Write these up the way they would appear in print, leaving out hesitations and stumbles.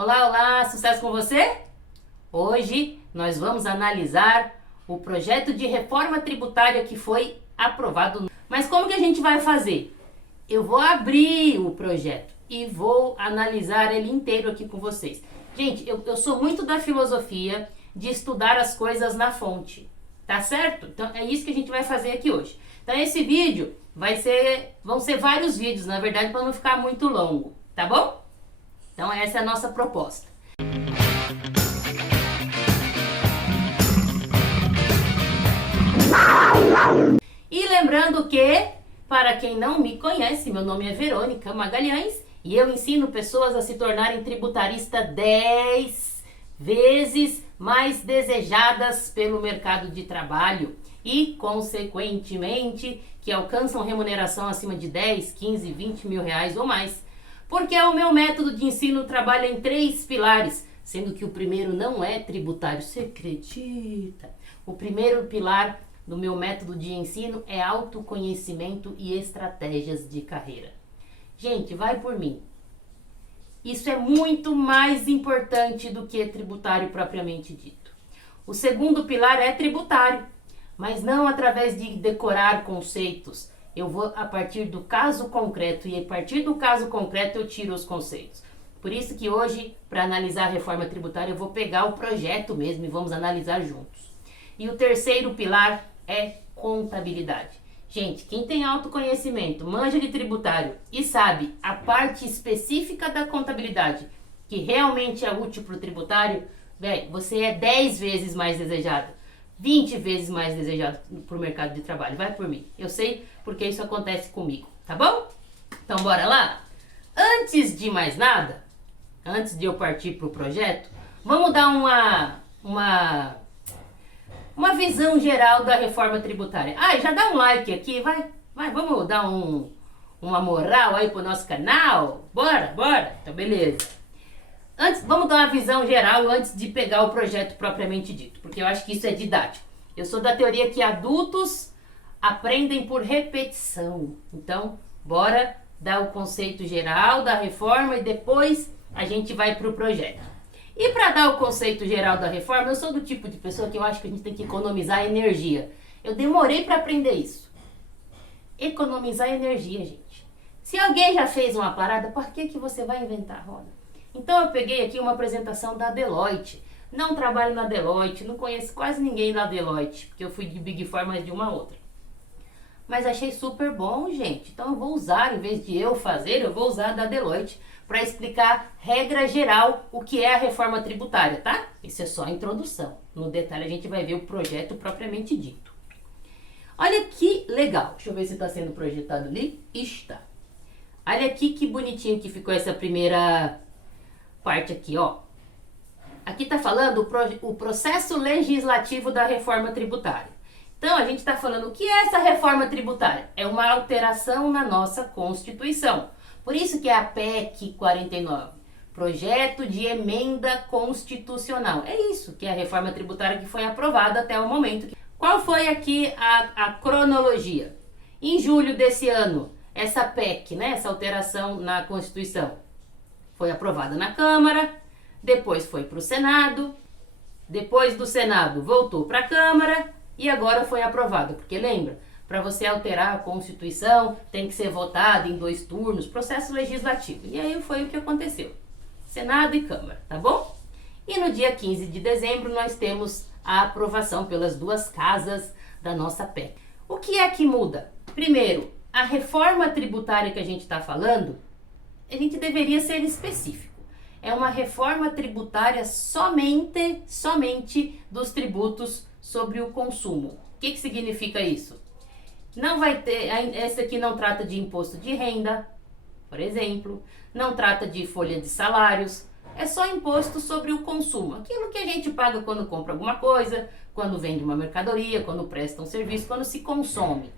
Olá, olá, sucesso com você? Hoje nós vamos analisar o projeto de reforma tributária que foi aprovado. Mas como que a gente vai fazer? Eu vou abrir o projeto e vou analisar ele inteiro aqui com vocês. Gente, eu sou muito da filosofia de estudar as coisas na fonte, tá certo? Então é isso que a gente vai fazer aqui hoje. Então esse vídeo vão ser vários vídeos, na verdade, para não ficar muito longo, tá bom? Então essa é a nossa proposta. E lembrando que, para quem não me conhece, meu nome é Verônica Magalhães e eu ensino pessoas a se tornarem tributaristas 10 vezes mais desejadas pelo mercado de trabalho e, consequentemente, que alcançam remuneração acima de 10, 15, 20 mil reais ou mais. Porque o meu método de ensino trabalha em 3 pilares, sendo que o primeiro não é tributário, você acredita? O primeiro pilar do meu método de ensino é autoconhecimento e estratégias de carreira. Gente, vai por mim. Isso é muito mais importante do que tributário propriamente dito. O segundo pilar é tributário, mas não através de decorar conceitos. Eu vou a partir do caso concreto e a partir do caso concreto eu tiro os conceitos. Por isso que hoje, para analisar a reforma tributária, eu vou pegar o projeto mesmo e vamos analisar juntos. E o terceiro pilar é contabilidade. Gente, quem tem autoconhecimento, manja de tributário e sabe a parte específica da contabilidade que realmente é útil para o tributário, velho, você é 10 vezes mais desejado, 20 vezes mais desejado para o mercado de trabalho. Vai por mim. Eu sei porque isso acontece comigo, tá bom? Então bora lá? Antes de mais nada, antes de eu partir para o projeto, vamos dar uma visão geral da reforma tributária. Já dá um like aqui, vai, vamos dar uma moral aí pro nosso canal? Bora? Então beleza. Vamos dar uma visão geral antes de pegar o projeto propriamente dito, porque eu acho que isso é didático. Eu sou da teoria que adultos aprendem por repetição. Então, bora dar o conceito geral da reforma e depois a gente vai pro projeto. E para dar o conceito geral da reforma, eu sou do tipo de pessoa que eu acho que a gente tem que economizar energia. Eu demorei para aprender isso. Economizar energia, gente. Se alguém já fez uma parada, por que você vai inventar a roda? Então eu peguei aqui uma apresentação da Deloitte. Não trabalho na Deloitte, não conheço quase ninguém da Deloitte, porque eu fui de Big Four, mas de uma outra. Mas achei super bom, gente. Então eu vou usar, em vez de eu fazer, eu vou usar a da Deloitte para explicar regra geral o que é a reforma tributária, tá? Isso é só a introdução. No detalhe a gente vai ver o projeto propriamente dito. Olha que legal. Deixa eu ver se está sendo projetado ali. Está. Olha aqui que bonitinho que ficou essa primeira parte aqui, ó. Aqui está falando o processo legislativo da reforma tributária. Então, a gente está falando o que é essa reforma tributária? É uma alteração na nossa Constituição. Por isso que é a PEC 49, Projeto de Emenda Constitucional. É isso que é a reforma tributária que foi aprovada até o momento. Qual foi aqui a cronologia? Em julho desse ano, essa PEC, né, essa alteração na Constituição, foi aprovada na Câmara, depois foi para o Senado, depois do Senado voltou para a Câmara e agora foi aprovada. Porque lembra? Para você alterar a Constituição, tem que ser votada em 2 turnos, processo legislativo. E aí foi o que aconteceu. Senado e Câmara, tá bom? E no dia 15 de dezembro nós temos a aprovação pelas 2 casas da nossa PEC. O que é que muda? Primeiro, a reforma tributária que a gente está falando, a gente deveria ser específico. É uma reforma tributária somente dos tributos sobre o consumo. O que significa isso? Não vai ter, essa aqui não trata de imposto de renda, por exemplo, não trata de folha de salários, é só imposto sobre o consumo, aquilo que a gente paga quando compra alguma coisa, quando vende uma mercadoria, quando presta um serviço, quando se consome.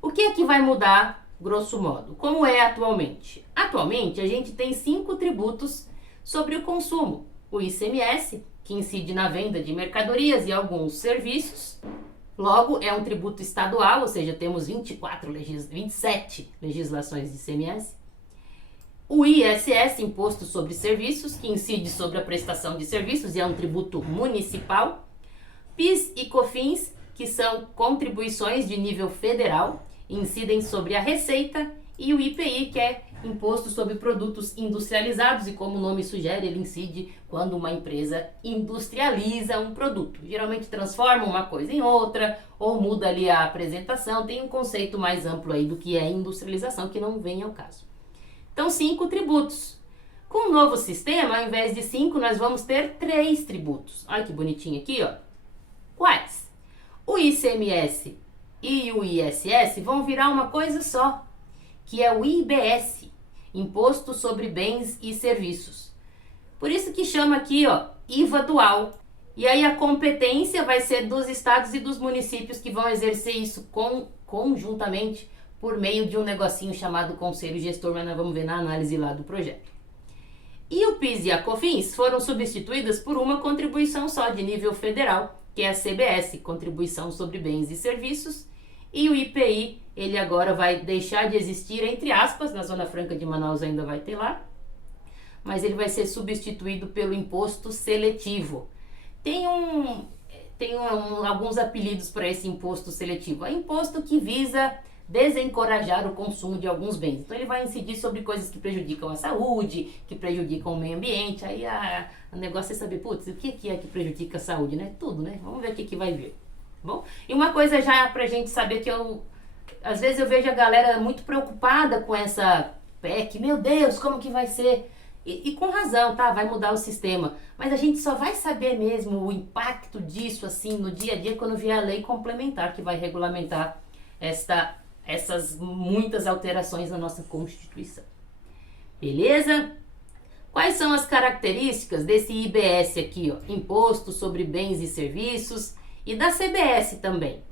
O que é que vai mudar, grosso modo? Como é atualmente? Atualmente a gente tem 5 tributos sobre o consumo, o ICMS, que incide na venda de mercadorias e alguns serviços. Logo, é um tributo estadual, ou seja, temos 27 legislações de ICMS. O ISS, Imposto sobre Serviços, que incide sobre a prestação de serviços e é um tributo municipal. PIS e COFINS, que são contribuições de nível federal, incidem sobre a receita. E o IPI, que é Imposto sobre Produtos Industrializados, e como o nome sugere, ele incide quando uma empresa industrializa um produto. Geralmente transforma uma coisa em outra, ou muda ali a apresentação, tem um conceito mais amplo aí do que é industrialização, que não vem ao caso. Então, 5 tributos. Com o novo sistema, ao invés de 5, nós vamos ter 3 tributos. Olha que bonitinho aqui, ó. Quais? O ICMS e o ISS vão virar uma coisa só, que é o IBS, Imposto sobre Bens e Serviços. Por isso que chama aqui, ó, IVA dual. E aí a competência vai ser dos estados e dos municípios que vão exercer isso conjuntamente por meio de um negocinho chamado Conselho Gestor, mas nós vamos ver na análise lá do projeto. E o PIS e a COFINS foram substituídas por uma contribuição só de nível federal, que é a CBS, Contribuição sobre Bens e Serviços, e o IPI, ele agora vai deixar de existir, entre aspas, na Zona Franca de Manaus ainda vai ter lá, mas ele vai ser substituído pelo imposto seletivo. Tem alguns apelidos para esse imposto seletivo. É imposto que visa desencorajar o consumo de alguns bens. Então ele vai incidir sobre coisas que prejudicam a saúde, que prejudicam o meio ambiente. Aí o negócio é saber, putz, o que é que prejudica a saúde, né? Tudo, né? Vamos ver o que vai vir. Bom, e uma coisa já pra gente saber que às vezes eu vejo a galera muito preocupada com essa PEC. Meu Deus, como que vai ser? E com razão, tá? Vai mudar o sistema. Mas a gente só vai saber mesmo o impacto disso, assim, no dia a dia, quando vier a lei complementar que vai regulamentar essas muitas alterações na nossa Constituição. Beleza? Quais são as características desse IBS aqui, ó? Imposto sobre Bens e Serviços, e da CBS também.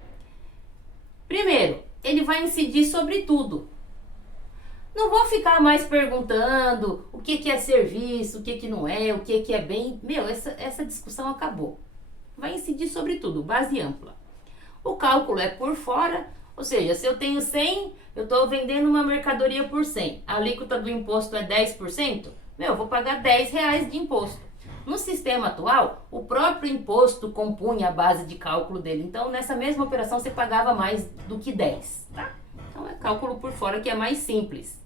Primeiro, ele vai incidir sobre tudo. Não vou ficar mais perguntando o que é serviço, o que não é, o que é bem. Meu, essa discussão acabou. Vai incidir sobre tudo, base ampla. O cálculo é por fora, ou seja, se eu tenho 100, eu estou vendendo uma mercadoria por 100. A alíquota do imposto é 10%, eu vou pagar R$10 de imposto. No sistema atual, o próprio imposto compunha a base de cálculo dele. Então, nessa mesma operação, você pagava mais do que 10, tá? Então, é cálculo por fora que é mais simples.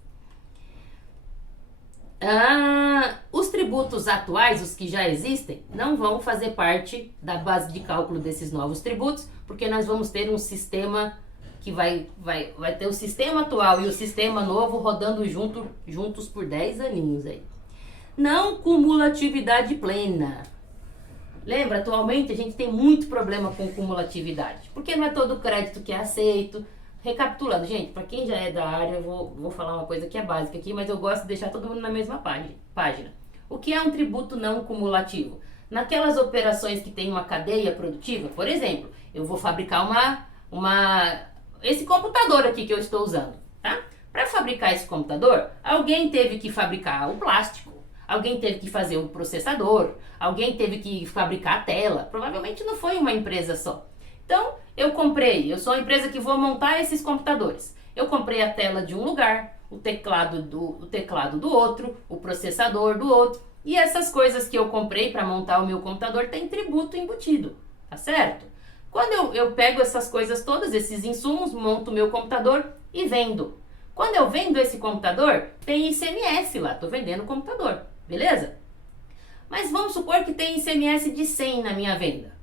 Os tributos atuais, os que já existem, não vão fazer parte da base de cálculo desses novos tributos, porque nós vamos ter um sistema que vai ter o sistema atual e o sistema novo rodando juntos por 10 aninhos aí. Não cumulatividade plena. Lembra, atualmente a gente tem muito problema com cumulatividade, porque não é todo crédito que é aceito. Recapitulando, gente, para quem já é da área, eu vou falar uma coisa que é básica aqui, mas eu gosto de deixar todo mundo na mesma página. O que é um tributo não cumulativo? Naquelas operações que tem uma cadeia produtiva, por exemplo, eu vou fabricar esse computador aqui que eu estou usando, tá? Para fabricar esse computador, alguém teve que fabricar o plástico, alguém teve que fazer o processador, alguém teve que fabricar a tela. Provavelmente não foi uma empresa só. Então, eu sou a empresa que vou montar esses computadores. Eu comprei a tela de um lugar, o teclado do outro, o processador do outro. E essas coisas que eu comprei para montar o meu computador tem tributo embutido, tá certo? Quando eu pego essas coisas todas, esses insumos, monto o meu computador e vendo. Quando eu vendo esse computador, tem ICMS lá, tô vendendo o computador, beleza? Mas vamos supor que tem ICMS de 100 na minha venda.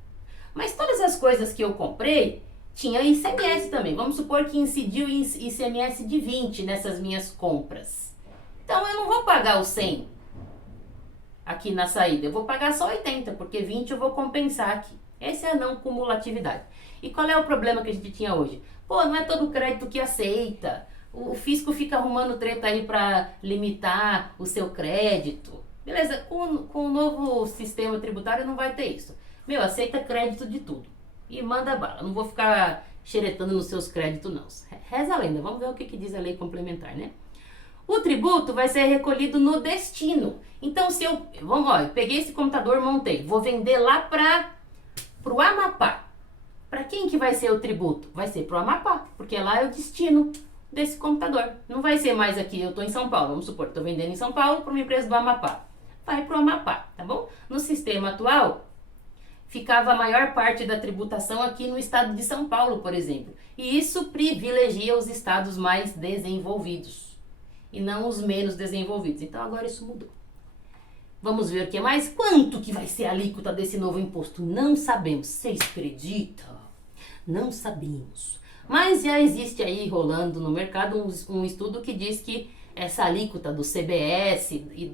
Mas todas as coisas que eu comprei, tinha ICMS também. Vamos supor que incidiu ICMS de 20 nessas minhas compras. Então eu não vou pagar os 100 aqui na saída, eu vou pagar só 80, porque 20 eu vou compensar aqui. Essa é a não cumulatividade. E qual é o problema que a gente tinha hoje? Pô, não é todo crédito que aceita. O fisco fica arrumando treta aí para limitar o seu crédito. Beleza, com o novo sistema tributário não vai ter isso. Aceita crédito de tudo. E manda bala. Não vou ficar xeretando nos seus créditos, não. Reza a lenda. Vamos ver o que diz a lei complementar, né? O tributo vai ser recolhido no destino. Então, se eu peguei esse computador, montei. Vou vender lá pro Amapá. Para quem que vai ser o tributo? Vai ser pro Amapá, porque lá é o destino. desse computador. Não vai ser mais aqui, eu estou em São Paulo, vamos supor, estou vendendo em São Paulo para uma empresa do Amapá. Vai para o Amapá, tá bom? No sistema atual, ficava a maior parte da tributação aqui no estado de São Paulo, por exemplo. E isso privilegia os estados mais desenvolvidos e não os menos desenvolvidos. Então agora isso mudou. Vamos ver o que mais? Quanto que vai ser a alíquota desse novo imposto? Não sabemos. Vocês acreditam? Não sabemos. Mas já existe aí rolando no mercado um estudo que diz que essa alíquota do CBS e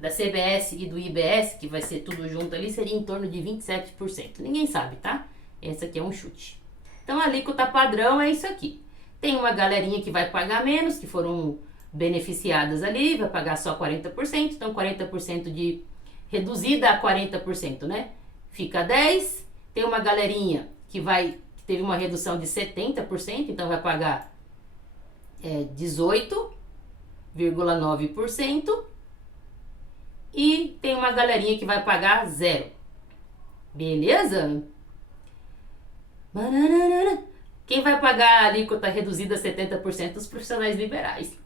da CBS e do IBS, que vai ser tudo junto ali, seria em torno de 27%. Ninguém sabe, tá? Esse aqui é um chute. Então a alíquota padrão é isso aqui. Tem uma galerinha que vai pagar menos, que foram beneficiadas ali, vai pagar só 40%, então 40% de reduzida a 40%, né? Fica 10%. Tem uma galerinha que teve uma redução de 70%, então vai pagar 18,9%. E tem uma galerinha que vai pagar 0%. Beleza? Quem vai pagar a alíquota reduzida a 70%? Os profissionais liberais.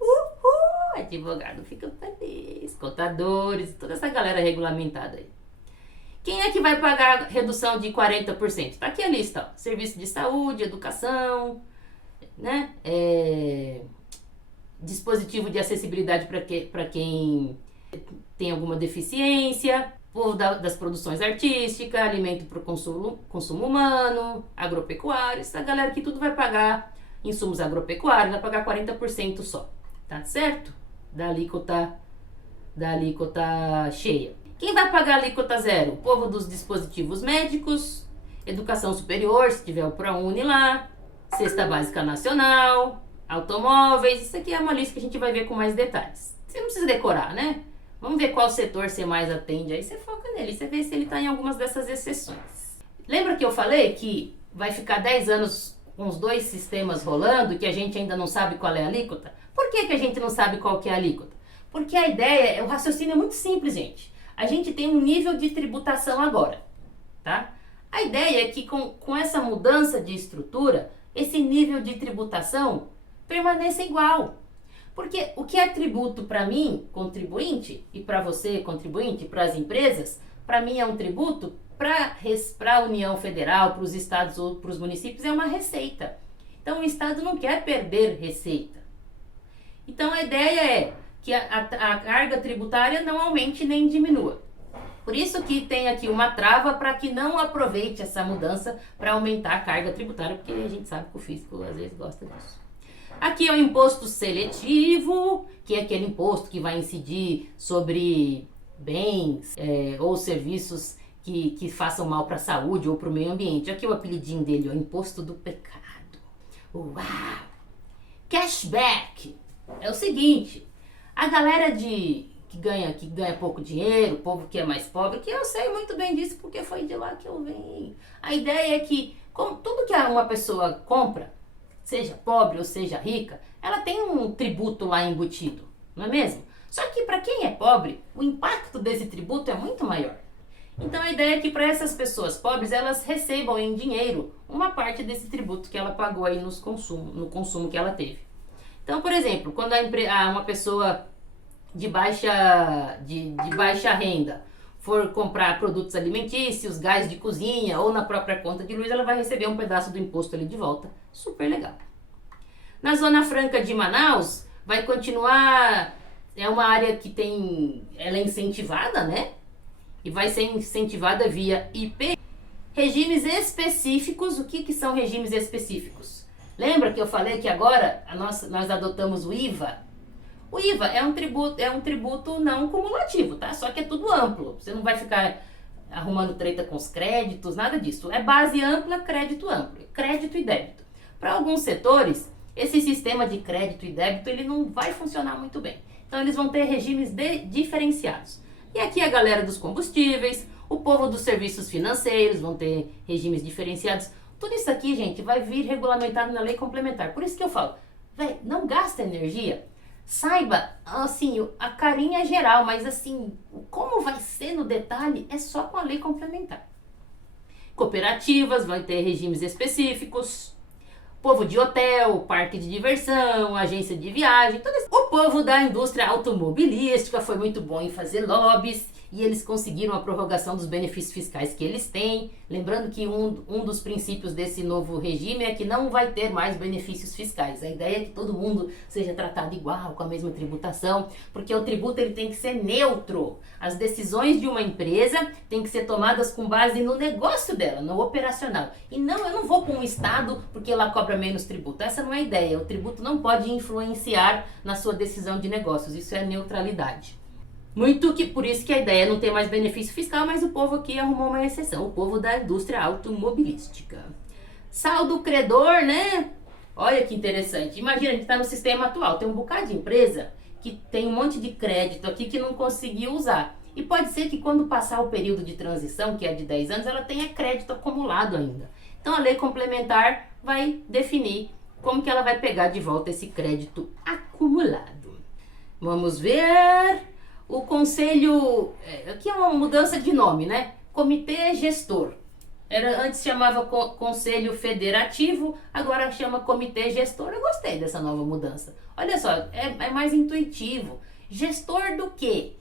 Advogado fica feliz, contadores, toda essa galera regulamentada aí. Quem é que vai pagar a redução de 40%? Tá aqui a lista, ó. Serviço de saúde, educação, né? Dispositivo de acessibilidade para quem tem alguma deficiência, povo das produções artísticas, alimento para o consumo humano, agropecuário, essa galera que tudo vai pagar, insumos agropecuários, vai pagar 40% só, tá certo? Da alíquota cheia. Quem vai pagar a alíquota zero? O povo dos dispositivos médicos, educação superior, se tiver o ProUni lá, cesta básica nacional, automóveis, isso aqui é uma lista que a gente vai ver com mais detalhes. Você não precisa decorar, né? Vamos ver qual setor você mais atende, aí você foca nele, você vê se ele está em algumas dessas exceções. Lembra que eu falei que vai ficar 10 anos com os dois sistemas rolando e que a gente ainda não sabe qual é a alíquota? Por que a gente não sabe qual que é a alíquota? Porque a ideia, o raciocínio é muito simples, gente. A gente tem um nível de tributação agora, tá? A ideia é que com essa mudança de estrutura, esse nível de tributação permaneça igual. Porque o que é tributo para mim, contribuinte, e para você, contribuinte, para as empresas, para mim é um tributo, para a União Federal, para os estados ou para os municípios é uma receita. Então o estado não quer perder receita. Então a ideia é que a carga tributária não aumente nem diminua. Por isso que tem aqui uma trava para que não aproveite essa mudança para aumentar a carga tributária, porque a gente sabe que o fisco às vezes gosta disso. Aqui é o imposto seletivo, que é aquele imposto que vai incidir sobre bens ou serviços que façam mal para a saúde ou para o meio ambiente. Aqui é o apelidinho dele, o imposto do pecado. Uau! Cashback! É o seguinte, a galera que ganha pouco dinheiro, o povo que é mais pobre, que eu sei muito bem disso porque foi de lá que eu venho. A ideia é que tudo que uma pessoa compra, seja pobre ou seja rica, ela tem um tributo lá embutido, não é mesmo? Só que para quem é pobre, o impacto desse tributo é muito maior. Então a ideia é que para essas pessoas pobres, elas recebam em dinheiro uma parte desse tributo que ela pagou aí no consumo que ela teve. Então, por exemplo, quando uma pessoa de baixa renda for comprar produtos alimentícios, gás de cozinha ou na própria conta de luz, ela vai receber um pedaço do imposto ali de volta. Super legal. Na Zona Franca de Manaus, vai continuar, é uma área que ela é incentivada, né? E vai ser incentivada via IP. Regimes específicos, o que são regimes específicos? Lembra que eu falei que agora nós adotamos o IVA? O IVA é um tributo não cumulativo, tá? Só que é tudo amplo. Você não vai ficar arrumando treta com os créditos, nada disso. É base ampla, crédito amplo. Crédito e débito. Para alguns setores, esse sistema de crédito e débito ele não vai funcionar muito bem. Então eles vão ter regimes diferenciados. E aqui a galera dos combustíveis, o povo dos serviços financeiros vão ter regimes diferenciados. Tudo isso aqui, gente, vai vir regulamentado na lei complementar. Por isso que eu falo, não gasta energia. Saiba, assim, a carinha é geral, mas assim, como vai ser no detalhe é só com a lei complementar. Cooperativas vai ter regimes específicos. povo de hotel, parque de diversão, agência de viagem, todo esse... O povo da indústria automobilística foi muito bom em fazer lobbies e eles conseguiram a prorrogação dos benefícios fiscais que eles têm. Lembrando que um dos princípios desse novo regime é que não vai ter mais benefícios fiscais. A ideia é que todo mundo seja tratado igual, com a mesma tributação, porque o tributo ele tem que ser neutro. As decisões de uma empresa têm que ser tomadas com base no negócio dela, no operacional. E não, eu não vou com o Estado porque ela cobra menos tributo. Essa não é a ideia. O tributo não pode influenciar na sua decisão de negócios. Isso é neutralidade. Muito que por isso que a ideia é não ter mais benefício fiscal, mas o povo aqui arrumou uma exceção, o povo da indústria automobilística. Saldo credor, né? Olha que interessante. Imagina, a gente está no sistema atual, tem um bocado de empresa que tem um monte de crédito aqui que não conseguiu usar. E pode ser que quando passar o período de transição, que é de 10 anos, ela tenha crédito acumulado ainda. Então a lei complementar vai definir como que ela vai pegar de volta esse crédito acumulado. Vamos ver... O conselho, aqui é uma mudança de nome, né? Comitê gestor. Antes chamava conselho federativo, agora chama comitê gestor. Eu gostei dessa nova mudança. Olha só, é mais intuitivo. Gestor do quê?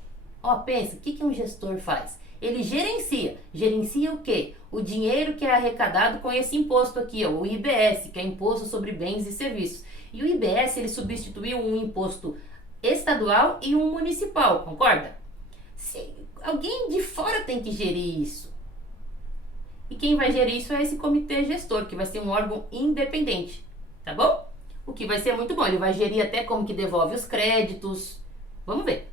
Ó, pensa, o que um gestor faz? Ele gerencia. Gerencia o quê? O dinheiro que é arrecadado com esse imposto aqui, ó, o IBS, que é Imposto sobre Bens e Serviços. E o IBS, ele substituiu um imposto estadual e um municipal, concorda? Se alguém de fora tem que gerir isso. E quem vai gerir isso é esse comitê gestor, que vai ser um órgão independente, tá bom? O que vai ser muito bom, ele vai gerir até como que devolve os créditos. Vamos ver.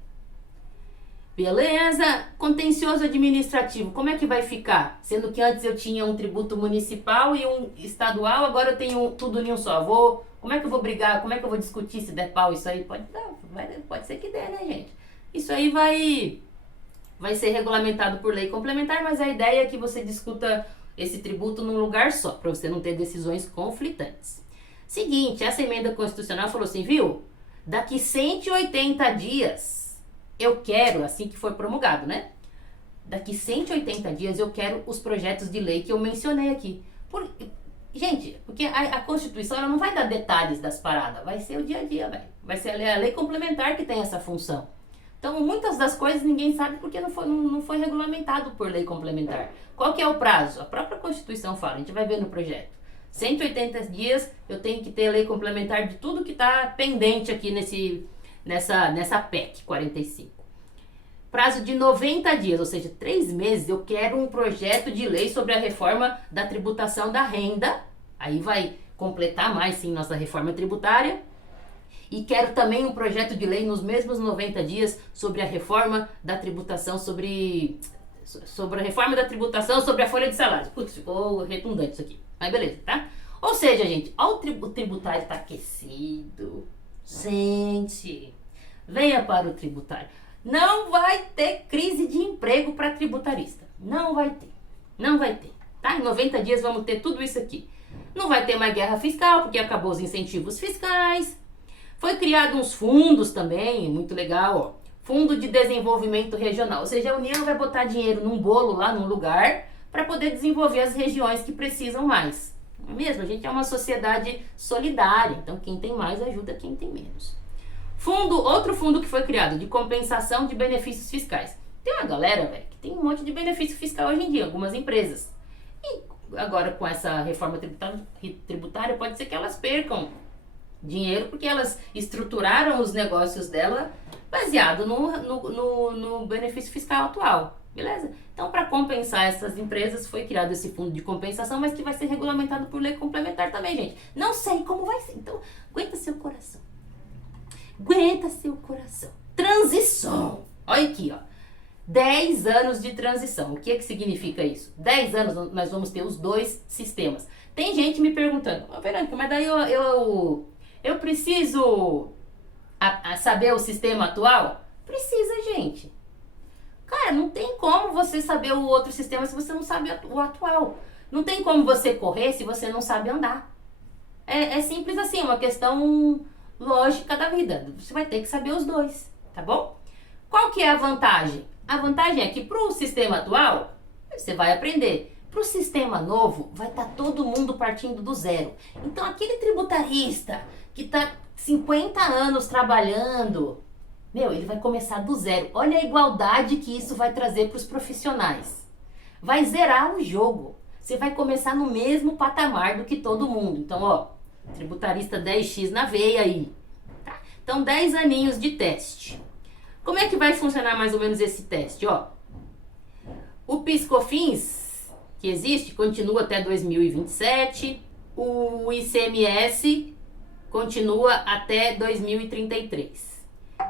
Beleza? Contencioso administrativo, como é que vai ficar? Sendo que antes eu tinha um tributo municipal e um estadual, agora eu tenho tudo em um só. Como é que eu vou brigar? Como é que eu vou discutir se der pau isso aí? Pode ser que dê, né, gente? Isso aí vai ser regulamentado por lei complementar, mas a ideia é que você discuta esse tributo num lugar só, para você não ter decisões conflitantes. Seguinte, essa emenda constitucional falou assim, viu? Daqui 180 dias... eu quero, assim que for promulgado, né? Daqui 180 dias eu quero os projetos de lei que eu mencionei aqui. Gente, porque a Constituição ela não vai dar detalhes das paradas, vai ser o dia a dia, velho. Vai ser a lei complementar que tem essa função. Então, muitas das coisas ninguém sabe porque não foi regulamentado por lei complementar. Qual que é o prazo? A própria Constituição fala, a gente vai ver no projeto. 180 dias eu tenho que ter lei complementar de tudo que está pendente aqui nessa PEC 45. Prazo de 90 dias, ou seja, 3 meses, eu quero um projeto de lei sobre a reforma da tributação da renda. Aí vai completar mais, sim, nossa reforma tributária. E quero também um projeto de lei nos mesmos 90 dias sobre a reforma da tributação sobre a reforma da tributação sobre a folha de salários. Putz, ficou redundante isso aqui. Mas beleza, tá? Ou seja, gente, ó, o tributário tá aquecido. Gente, venha para o tributário. Não vai ter crise de emprego para tributarista. Não vai ter. Não vai ter. Tá? Em 90 dias vamos ter tudo isso aqui. Não vai ter mais guerra fiscal, porque acabou os incentivos fiscais. Foi criado uns fundos também, muito legal, ó. Fundo de Desenvolvimento Regional. Ou seja, a União vai botar dinheiro num bolo lá, num lugar, para poder desenvolver as regiões que precisam mais. Não é mesmo? A gente é uma sociedade solidária. Então, quem tem mais ajuda quem tem menos. Outro fundo que foi criado, de compensação de benefícios fiscais. Tem uma galera, velho, que tem um monte de benefício fiscal hoje em dia, algumas empresas. E agora com essa reforma tributária, pode ser que elas percam dinheiro, porque elas estruturaram os negócios dela baseado no benefício fiscal atual. Beleza? Então, para compensar essas empresas, foi criado esse fundo de compensação, mas que vai ser regulamentado por lei complementar também, gente. Não sei como vai ser, então aguenta seu coração. Aguenta seu coração. Transição. Olha aqui, ó. 10 anos de transição. O que significa isso? 10 anos nós vamos ter os dois sistemas. Tem gente me perguntando, Verônica, mas daí eu preciso saber o sistema atual? Precisa, gente. Cara, não tem como você saber o outro sistema se você não sabe o atual. Não tem como você correr se você não sabe andar. É simples assim, uma questão lógica da vida. Você vai ter que saber os dois, tá bom? Qual que é a vantagem? A vantagem é que para o sistema atual, você vai aprender Para o sistema novo, vai estar todo mundo partindo do zero. Então, aquele tributarista que está 50 anos trabalhando, ele vai começar do zero. Olha a igualdade que isso vai trazer para os profissionais. Vai zerar o jogo. Você vai começar no mesmo patamar do que todo mundo. Então, ó, tributarista 10x na veia aí. Tá? Então, 10 aninhos de teste. Como é que vai funcionar mais ou menos esse teste? Ó, o PIS/COFINS, que existe, continua até 2027. O ICMS continua até 2033.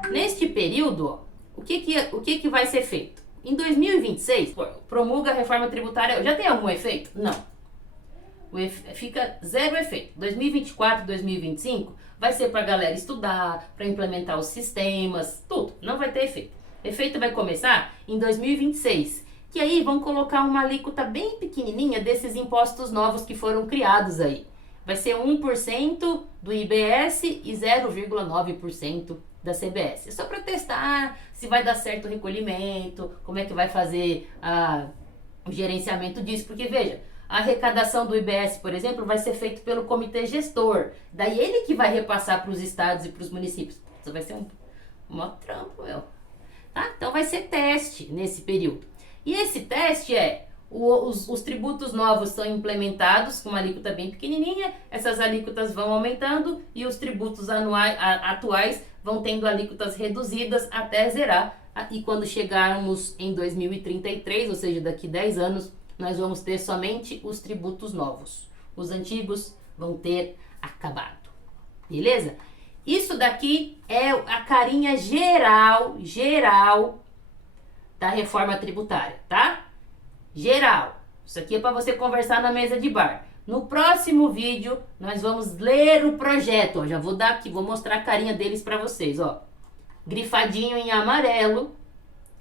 Neste período, ó, o que vai ser feito? Em 2026, promulga a reforma tributária. Já tem algum efeito? Não. Fica zero efeito. 2024, 2025 vai ser para a galera estudar, para implementar os sistemas, tudo. Não vai ter efeito. Efeito vai começar em 2026. Que aí vão colocar uma alíquota bem pequenininha desses impostos novos que foram criados aí. Vai ser 1% do IBS e 0,9% da CBS. É só para testar se vai dar certo o recolhimento, como é que vai fazer o gerenciamento disso. Porque, veja, a arrecadação do IBS, por exemplo, vai ser feito pelo comitê gestor. Daí ele que vai repassar para os estados e para os municípios. Isso vai ser um mó trampo, Tá? Então vai ser teste nesse período. E esse teste os tributos novos são implementados com uma alíquota bem pequenininha, essas alíquotas vão aumentando e os tributos atuais vão tendo alíquotas reduzidas até zerar. E quando chegarmos em 2033, ou seja, daqui 10 anos, nós vamos ter somente os tributos novos. Os antigos vão ter acabado. Beleza? Isso daqui é a carinha geral da reforma tributária, tá? Geral. Isso aqui é para você conversar na mesa de bar. No próximo vídeo, nós vamos ler o projeto. Ó, já vou dar aqui, vou mostrar a carinha deles para vocês, ó. Grifadinho em amarelo.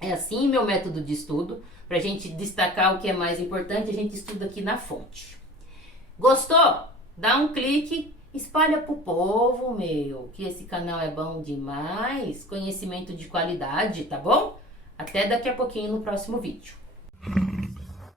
É assim meu método de estudo. Pra gente destacar o que é mais importante, a gente estuda aqui na fonte. Gostou? Dá um clique, espalha pro povo, que esse canal é bom demais. Conhecimento de qualidade, tá bom? Até daqui a pouquinho no próximo vídeo.